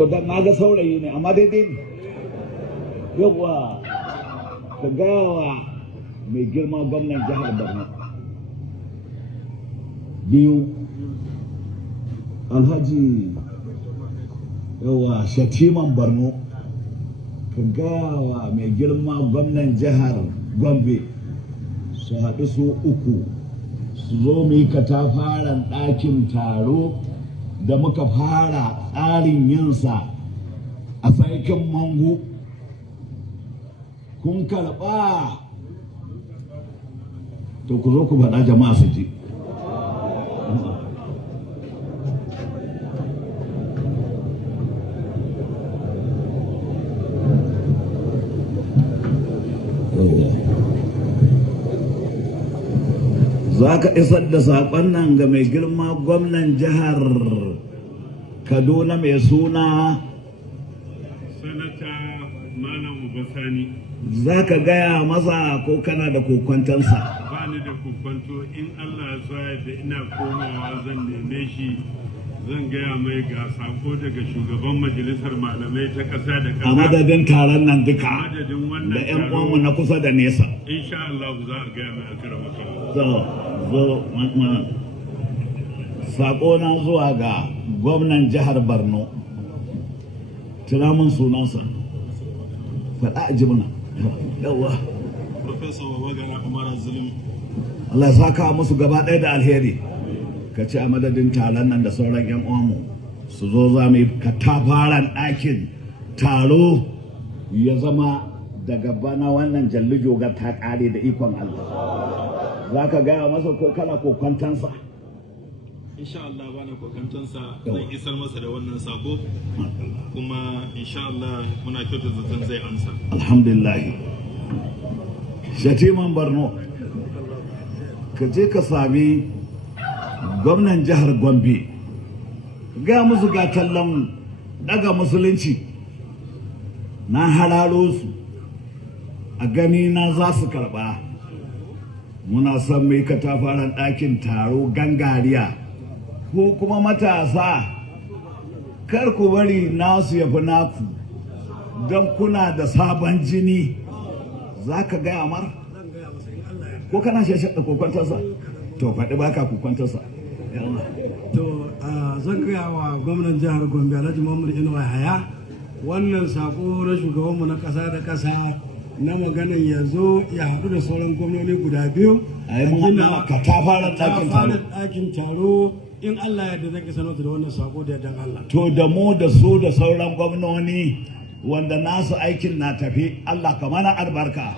Dan na ga saurayi ne amma daidai ne. Yawwa ka gawa mai girma gwamnan jihar Borno. Biyu Alhaji yawa Shatiman Borno ka gawa mai girma gwamnan jihar Gombe su haɗu su uku su zo mu yi katafaren ɗakin taro da muka fara tsarin yinsa a sarkin Mangu. Kun karɓa to ku zo ku faɗa jama'a su ji. Za ka isar da saƙon nan ga mai girma gwamnan jihar Kaduna mai suna Sanata Malam Obasani. Za ka gaya masa ko kana da kokwantansa? Ba ni da kokwanto, in Allah ya da ina komawa zan neme shi, zan gaya mai ga sako daga shugaban majalisar malamai ta ƙasa da ƙasa. A madadin taron nan duka Madadin wannan da 'yan taro. uwanmu na kusa da nesa. Insha Allah za a gaya mai a karamata. Sako na zuwa ga gwamnan jihar Borno. Tuna mun sunansa. Faɗa a jimina. Yawwa. Professor Babagana Umar Zulum. Allah ya saka musu gaba ɗaya da alheri. Ka ce a madadin taron nan da sauran 'yan uwanmu su zo za mu yi katafaren ɗakin taro ya zama daga bana wannan jalli jogar ta ƙare da ikon Allah. Za ka gaya masa ko kana kokwantansa? Insha Allah bana kokantansa zan isar masa da wannan sako kuma insha Allah muna kyautar zaton zai amsa. Alhamdulillah. Shatiman Borno, ka je ka sami gwamnan jihar Gombe, ga musu ga tallan daga musulunci na hararo su a gani na za su karba. Muna son mai katafaren ɗakin taro gangariya ko kuma matasa, kar ku bari nasu ya fi naku don kuna da sabon jini. Za ka gaya mar? Ko kana shashaɗa kokwantarsa? To faɗi baka kokwantarsa. To zan gaya wa gwamnan jihar Gombe Alhaji Muhammadu Inuwa Haya wannan sako na shugabanmu na ƙasa da ƙasa na maganin ya zo ya haɗu da sauran gwamnoni guda biyu a gina katafaren ɗakin taro in Allah ya yarda zan isa da wannan sako da yardan Allah. To da mu da su da sauran gwamnoni wanda nasu aikin na tafi, Allah ka mana albarka.